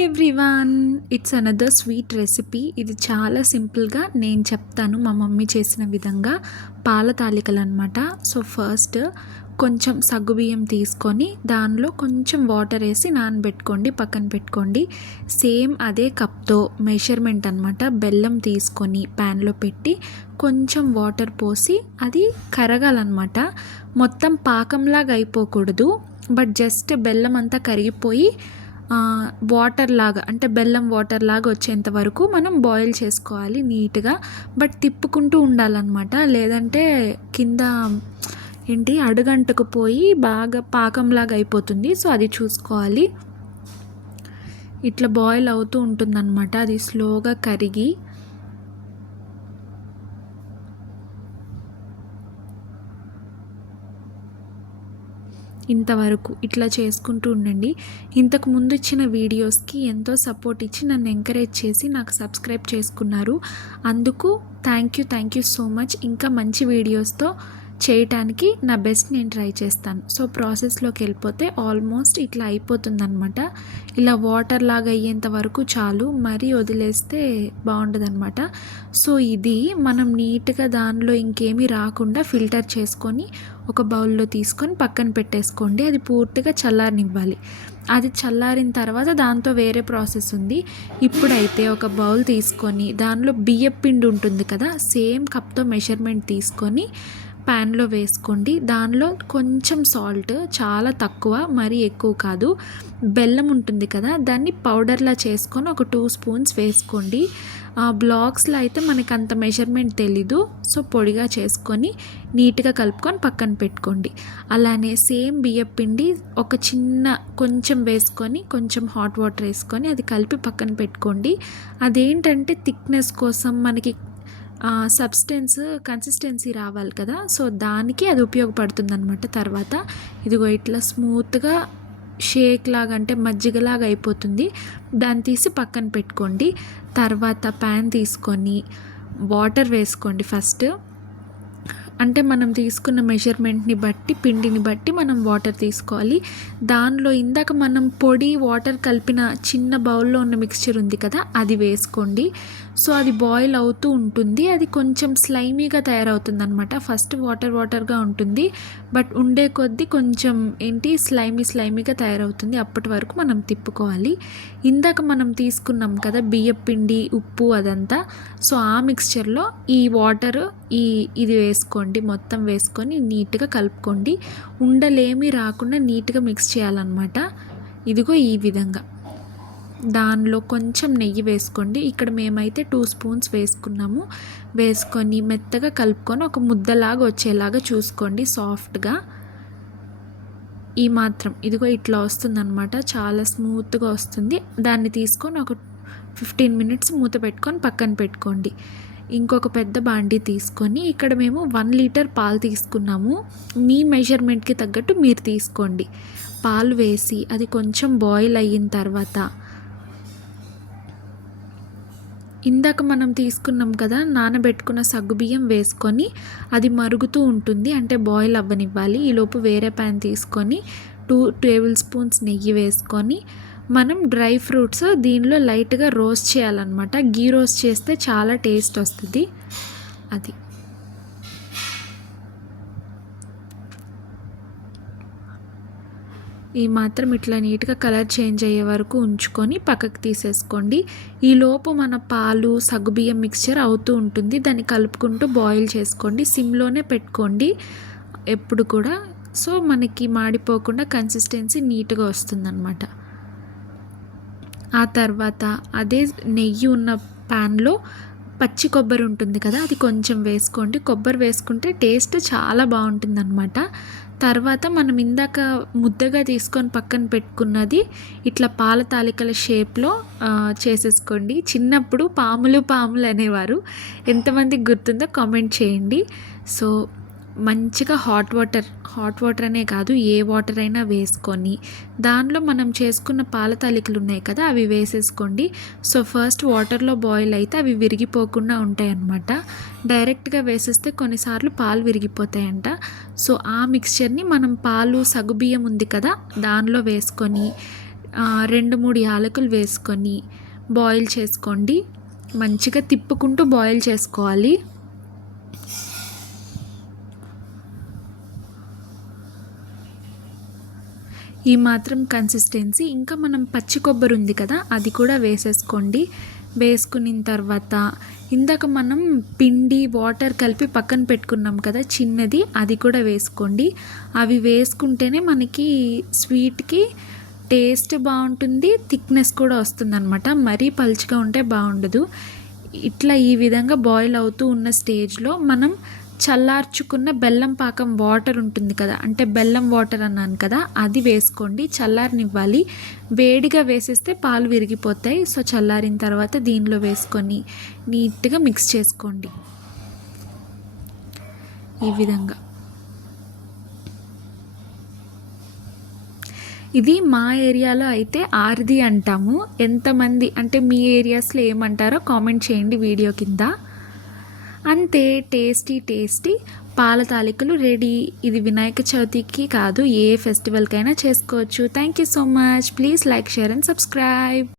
Hi everyone, it's another sweet recipe. ఇది చాలా సింపుల్గా నేను చెప్తాను మా మమ్మీ చేసిన విధంగా. పాల తాలికలు అనమాట. సో ఫస్ట్ కొంచెం సగ్గుబియ్యం తీసుకొని దానిలో కొంచెం వాటర్ వేసి నానబెట్టుకోండి, పక్కన పెట్టుకోండి. సేమ్ అదే కప్తో మెజర్మెంట్ అనమాట. బెల్లం తీసుకొని ప్యాన్లో పెట్టి కొంచెం వాటర్ పోసి అది కరగాలన్నమాట. మొత్తం పాకంలాగా అయిపోకూడదు, బట్ జస్ట్ బెల్లం అంతా కరిగిపోయి వాటర్ లాగా, అంటే బెల్లం వాటర్ లాగా వచ్చేంత వరకు మనం బాయిల్ చేసుకోవాలి నీట్గా. బట్ తిప్పుకుంటూ ఉండాలన్నమాట, లేదంటే కింద అడుగంటకు పోయి బాగా పాకంలాగా అయిపోతుంది. సో అది చూసుకోవాలి. ఇట్లా బాయిల్ అవుతూ ఉంటుందన్నమాట, అది స్లోగా కరిగి. ఇంతవరకు ఇట్లా చేసుకుంటూ ఉండండి. ఇంతకు ముందు ఇచ్చిన వీడియోస్కి ఎంతో సపోర్ట్ ఇచ్చి నన్ను ఎంకరేజ్ చేసి నాకు సబ్స్క్రైబ్ చేసుకున్నారు. అందుకు థ్యాంక్ యూ సో మచ్. ఇంకా మంచి వీడియోస్తో చేయటానికి నా బెస్ట్ నేను ట్రై చేస్తాను. సో ప్రాసెస్లోకి వెళ్ళిపోతే ఆల్మోస్ట్ ఇట్లా అయిపోతుందన్నమాట. ఇలా వాటర్ లాగా అయ్యేంత వరకు చాలు, మరీ వదిలేస్తే బాగుండదన్నమాట. సో ఇది మనం నీట్గా దానిలో ఇంకేమీ రాకుండా ఫిల్టర్ చేసుకొని ఒక బౌల్లో తీసుకొని పక్కన పెట్టేసుకోండి. అది పూర్తిగా చల్లారనివ్వాలి. అది చల్లారిన తర్వాత దాంతో వేరే ప్రాసెస్ ఉంది. ఇప్పుడైతే ఒక బౌల్ తీసుకొని దానిలో బియ్యపు పిండి ఉంటుంది కదా, సేమ్ కప్తో మెజర్మెంట్ తీసుకొని ప్యాన్లో వేసుకోండి. దానిలో కొంచెం సాల్ట్, చాలా తక్కువ, మరీ ఎక్కువ కాదు. బెల్లం ఉంటుంది కదా, దాన్ని పౌడర్లా చేసుకొని ఒక 2 స్పూన్స్ వేసుకోండి. బ్లాక్స్లో అయితే మనకి అంత మెజర్మెంట్ తెలీదు, సో పొడిగా చేసుకొని నీట్గా కలుపుకొని పక్కన పెట్టుకోండి. అలానే సేమ్ బియ్యం పిండి ఒక కొంచెం వేసుకొని కొంచెం హాట్ వాటర్ వేసుకొని అది కలిపి పక్కన పెట్టుకోండి. అదేంటంటే థిక్నెస్ కోసం మనకి కన్సిస్టెన్సీ రావాలి కదా, సో దానికి అది ఉపయోగపడుతుంది అనమాట. తర్వాత ఇదిగో ఇట్లా స్మూత్గా షేక్ లాగా, అంటే మజ్జిగలాగా అయిపోతుంది. దాన్ని తీసి పక్కన పెట్టుకోండి. తర్వాత ప్యాన్ తీసుకొని వాటర్ వేసుకోండి ఫస్ట్. అంటే మనం తీసుకున్న మెజర్మెంట్ని బట్టి, పిండిని బట్టి మనం వాటర్ తీసుకోవాలి. దానిలో ఇందాక మనం పొడి వాటర్ కలిపిన చిన్న బౌల్లో ఉన్న మిక్స్చర్ ఉంది కదా, అది వేసుకోండి. సో అది బాయిల్ అవుతూ ఉంటుంది. అది కొంచెం స్లైమీగా తయారవుతుంది అనమాట. ఫస్ట్ వాటర్గా ఉంటుంది, బట్ ఉండే కొద్దీ కొంచెం స్లైమీగా తయారవుతుంది. అప్పటి వరకు మనం తిప్పుకోవాలి. ఇందాక మనం తీసుకున్నాం కదా బియ్యం పిండి, ఉప్పు, అదంతా. సో ఆ మిక్స్చర్లో ఈ వాటర్ ఇది వేసుకోండి. మొత్తం వేసుకొని నీట్గా కలుపుకోండి. ఉండలేమీ రాకుండా నీట్గా మిక్స్ చేయాలన్నమాట. ఇదిగో ఈ విధంగా. దానిలో కొంచెం నెయ్యి వేసుకోండి. ఇక్కడ మేమైతే 2 స్పూన్స్ వేసుకున్నాము. వేసుకొని మెత్తగా కలుపుకొని ఒక ముద్దలాగా వచ్చేలాగా చూసుకోండి, సాఫ్ట్గా. ఈ మాత్రం ఇదిగో ఇట్లా వస్తుందన్నమాట, చాలా స్మూత్గా వస్తుంది. దాన్ని తీసుకొని ఒక 15 మినిట్స్ మూత పెట్టుకొని పక్కన పెట్టుకోండి. ఇంకొక పెద్ద బాండీ తీసుకొని, ఇక్కడ మేము 1 లీటర్ పాలు తీసుకున్నాము. మీ మెజర్మెంట్కి తగ్గట్టు మీరు తీసుకోండి. పాలు వేసి అది కొంచెం బాయిల్ అయిన తర్వాత ఇందాక మనం తీసుకున్నాం కదా నానబెట్టుకున్న సగ్గుబియ్యం వేసుకొని అది మరుగుతూ ఉంటుంది, అంటే బాయిల్ అవ్వనివ్వాలి. ఈలోపు వేరే ప్యాన్ తీసుకొని 2 టేబుల్ స్పూన్స్ నెయ్యి వేసుకొని మనం డ్రై ఫ్రూట్స్ దీనిలో లైట్గా రోస్ట్ చేయాలన్నమాట. గీ రోస్ట్ చేస్తే చాలా టేస్ట్ వస్తుంది. అది ఈ మాత్రం ఇట్లా నీట్గా కలర్ చేంజ్ అయ్యే వరకు ఉంచుకొని పక్కకు తీసేసుకోండి. ఈలోపు మన పాలు సగ్గుబియ్యం మిక్స్చర్ అవుతూ ఉంటుంది, దాన్ని కలుపుకుంటూ బాయిల్ చేసుకోండి. సిమ్లోనే పెట్టుకోండి ఎప్పుడు కూడా. సో మనకి మాడిపోకుండా కన్సిస్టెన్సీ నీట్గా వస్తుందన్నమాట. ఆ తర్వాత అదే నెయ్యి ఉన్న ప్యాన్లో పచ్చి కొబ్బరి ఉంటుంది కదా, అది కొంచెం వేసుకోండి. కొబ్బరి వేసుకుంటే టేస్ట్ చాలా బాగుంటుందన్నమాట. తర్వాత మనం ఇందాక ముద్దగా తీసుకొని పక్కన పెట్టుకున్నది ఇట్లా పాల తాలికల షేప్లో చేసేసుకోండి. చిన్నప్పుడు పాములు అనేవారు, ఎంతమందికి గుర్తుందో కామెంట్ చేయండి. సో మంచిగా హాట్ వాటర్ అనే కాదు, ఏ వాటర్ అయినా వేసుకొని దానిలో మనం చేసుకున్న పాల తాలికలు ఉన్నాయి కదా, అవి వేసేసుకోండి. సో ఫస్ట్ వాటర్లో బాయిల్ అయితే అవి విరిగిపోకుండా ఉంటాయి అన్నమాట. డైరెక్ట్గా వేసేస్తే కొన్నిసార్లు పాలు విరిగిపోతాయంట. సో ఆ మిక్స్చర్ని మనం పాలు సగ్గుబియ్యం ఉంది కదా దానిలో వేసుకొని 2-3 యాలకులు వేసుకొని బాయిల్ చేసుకోండి. మంచిగా తిప్పుకుంటూ బాయిల్ చేసుకోవాలి. ఈ మాత్రం కన్సిస్టెన్సీ. ఇంకా మనం పచ్చి కొబ్బరి ఉంది కదా, అది కూడా వేసేసుకోండి. వేసుకున్న తర్వాత ఇందాక మనం పిండి వాటర్ కలిపి పక్కన పెట్టుకున్నాం కదా చిన్నది, అది కూడా వేసుకోండి. అవి వేసుకుంటేనే మనకి స్వీట్కి టేస్ట్ బాగుంటుంది, థిక్నెస్ కూడా వస్తుందన్నమాట. మరీ పలుచగా ఉంటే బాగుండదు. ఇట్లా ఈ విధంగా బాయిల్ అవుతూ ఉన్న స్టేజ్లో మనం చల్లార్చుకున్న బెల్లం పాకం వాటర్ ఉంటుంది కదా, అంటే బెల్లం వాటర్ అన్నాను కదా, అది వేసుకోండి. చల్లారనివ్వాలి. వేడిగా వేసేస్తే పాలు విరిగిపోతాయి. సో చల్లారిన తర్వాత దీనిలో వేసుకొని నీట్గా మిక్స్ చేసుకోండి ఈ విధంగా. ఇది మా ఏరియాలో అయితే ఆర్ది అంటాము. ఎంతమంది అంటే మీ ఏరియాస్లో ఏమంటారో కామెంట్ చేయండి వీడియో కింద. అంతే, టేస్టీ పాల తాలికలు రెడీ. ఇది వినాయక చవితికి కాదు, ఏ ఫెస్టివల్కైనా చేసుకోవచ్చు. Thank you so much. Please like, share and subscribe.